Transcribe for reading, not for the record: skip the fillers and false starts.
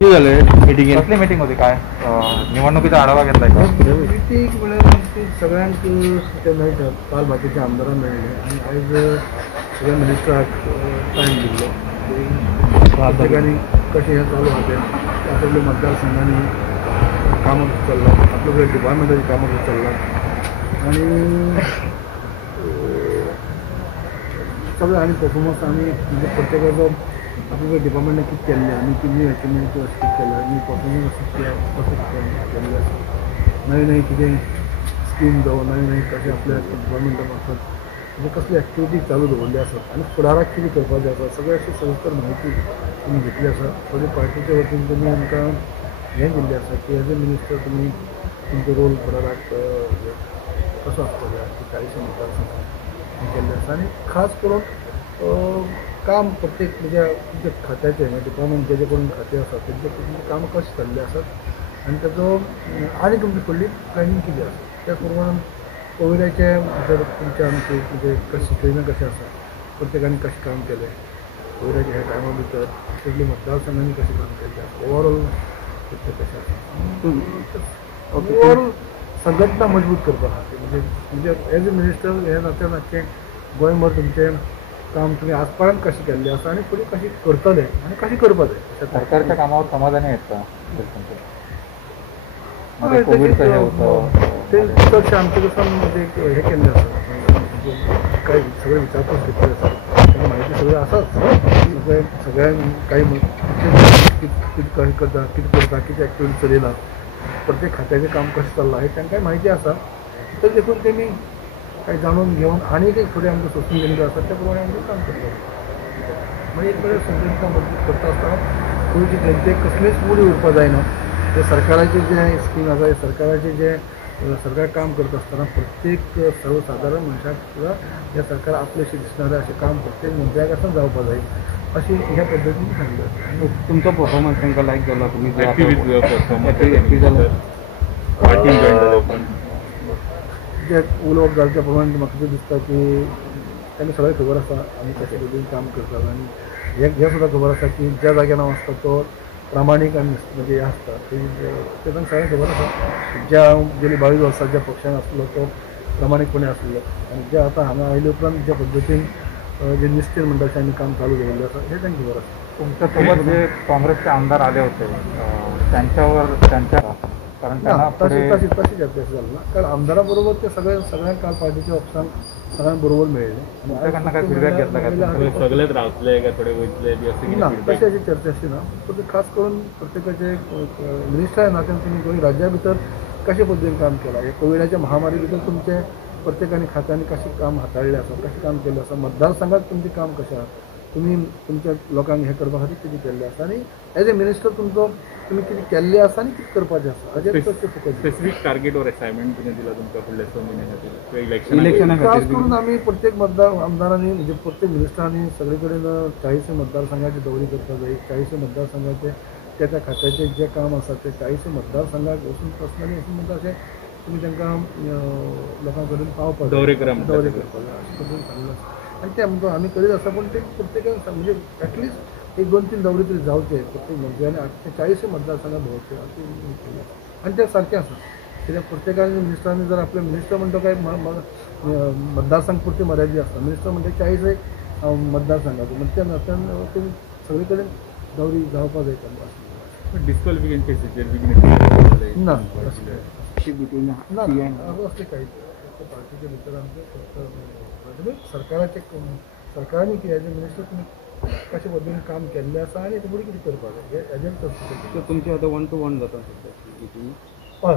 किती झाले मीटिंग कसली मीटिंग होती काय निवडणुकीचा आढावा घेतलाय का? मीटिंग म्हळ्यार सगळ्यांक ते मेळटा काल बाकीच्या आमदारांक मेळ्ळे आनी आयज सगळ्या मिनिस्टराक टायम दिल्लो प्रत्येकानी कशें हें चालू आहा तें आपल्या मतदारसंघांनी कामां कशीं चल्लां आपल्या डिपार्टमेंटाची कामां कशीं चल्लां आनी सगळे आनी परफॉर्मन्स आमी म्हणजे प्रत्येकाचो आपल्या डिपार्टमेंटान कितें केल्लें आनी कितली एचिवमेंट अशें कितें केलें आनी परफॉर्मन्स कसो केल्लें आसा नवी नवी कितें स्कीम जावं नवी नवी कशें आपल्या डिपार्टमेंटा मार्फत म्हणजे कसली एक्टिविटी चालू दवरली आसात आनी फुडाराक कितें करपाचें आसा सगळें अशी सविस्तर म्हायती तुमी घेतली आसा थोडी पार्टीच्या वतीन तुमी आमकां हें दिल्लें आसा की एज अ मिनिस्टर तुमी तुमचो रोल फुडाराक कसो आसतलो की 40 मतदारसंघात हें केल्लें आसा आनी खास करून काम प्रत्येक म्हणजे खात्याचें डिपार्टमेंट जेजे करून खातें आसा तेंचे काम कशें चाललें आसात आनी ताजो आनी तुमची फुडली प्लॅनिंग कितें आसा त्या प्रमाण कोविडाचे जर तुमच्या आमचे म्हणजे कशें सिच्युएशन कशें आसा प्रत्येकानी कशें काम केलें कोविडाच्या ह्या टायमा भितर सगळीं मतदारसंघांनी कशें काम केलें ओवरऑल कशें आसा ओवरऑल संघटना मजबूत करपा खातीर म्हणजे एज अ मिनिस्टर हे नात्यान आख्खें गोंयभर तुमचें काम तुम्ही आजपर्यंत कशी केल्ली आसा आनी फुडें कशी करतले आनी कशी करपा जाय सरकारच्या कामावर समाधानी आहेत का? कोविडचं हे होतं ते चडशें आमचे कडच्यान म्हणजे हे केल्लें आसा काही सगळे विचारपूस घेतली आसा तांकां म्हायती सगळी आसाच सगळ्यांक काही कितें कशें करता कितें एक्टिविटी चलयला प्रत्येक खात्याचें काम कशें चल्लां हें तांकांय म्हायती आसा तर देखून तेमी काही जाणून घेवन आनी काही फुडें आमकां सोंसून गेल्लें आसा त्या प्रमाणे आमी काम करता मागीर एक वेळेस संघटना मजबूत करता आसतना कोणीची खंयचे कसलेच उणी उरपा जायना ते सरकाराचे जे स्कीम आसा सरकाराचे जे सरकार काम करता आसतना प्रत्येक सर्वसाधारण मनशाक सुद्दां हे सरकार आपलेशें दिसणारें अशें काम प्रत्येक मंत्र्याक आसा जावपा जाय अशी ह्या पद्दतीन सांगलें तुमचो परफॉर्मन्स तांकां लायक जालो तुमी ऍक्टिव्ह जालो जे उलोवप जालें त्या प्रमाणे म्हाका अशें दिसता की तांकां सगळें खबर आसा आमी कशे पद्दतीन काम करतात आनी हें सुद्दां खबर आसा की ज्या जाग्यार हांव आसता तो प्रामाणीक आनी म्हणजे हें आसता ते तांकां सगळें खबर आसा ज्या गेली 22 वर्सां ज्या पक्षान आसलो तो प्रामाणीकपणे आसलो आनी जे आतां हांगा आयले उपरांत ज्या पद्दतीन जे निश्चीत मंडळाचें आमी काम चालू दवरलें आसा हें तांकां खबर आसा तुमच्या सोबत जे काँग्रेसचे आमदार आले होते त्यांच्या कारण तशी चर्चा जाली ना कारण आमदारा बरोबर ते सगळ्यांक काल पार्टीच्या ऑफिसान सगळ्यां बरोबर मेळ्ळे तुमच्याकडनं काय फीडबॅक घेतला का सगळेच रावतले काय थोडे वयतले ना तशी अशी चर्चा अशी ना पण खास करून प्रत्येकाचे मिनिस्टर नात्यान तुमी गोंय राज्या भितर कशे पद्दतीन काम केलां हे कोविडाच्या महामारी भितर तुमचे प्रत्येकानी खात्यांनी कशें काम हाताळ्ळें आसा कशें काम केल्लें आसा मतदारसंघात तुमचें काम कशें आसा तुमी तुमच्या लोकांक हें करपा खातीर कितें केल्लें आसा आनी एज अ मिनिस्टर तुमी कितें केल्लें आसा आनी कितें करपाचें आसा हाजेर चडशें फोकस स्पेसिफीक टार्गेट और असाइनमेंट तुमी दिला तुमच्या फुडल्या 6 म्हयन्यां खातीर इलेक्शना खास करून आमी प्रत्येक आमदारांनी म्हणजे प्रत्येक मिनिस्टरांनी सगळे कडेन 40 मतदारसंघाची दौरी करपा जाय 40 मतदारसंघाचे त्या खात्याचें जें काम आसा तें 40 मतदारसंघाक वचून पर्सनली वचून म्हणटा अशें तुमी तांकां लोकां कडेन पावपाक दौरे करपाक जाय अशें पद्दतीन सांगलें आसा आनी ते आमी करीत आसा पूण ते प्रत्येकान म्हणजे एटलिस्ट एक 2-3 दौरे तरी जावचे प्रत्येक मंत्र्यानी 40 मतदारसंघात भोंवचे आनी तें सारकें आसा कित्याक प्रत्येकान मिनिस्टरांनी जर आपले मिनिस्टर म्हणटा काय मतदारसंघ पुरती मर्यादित आसता मिनिस्टर म्हणटा 40 मतदारसंघाचो म्हणजे त्या नात्यान तुमी सगळे कडेन दौरी जावपा जाय तांकां डिस्क्वॉलिफिकेशन ना असले काही पार्टीच्या भितर आमचे सरकाराचे सरकारांनी कितें एज अ मिनिस्टर तुमी कशे पद्दतीन काम केल्लें आसा आनी फुडें कितें करपा जाय हेजेर चर्चा तुमचे आतां 1-to-1 जाता हय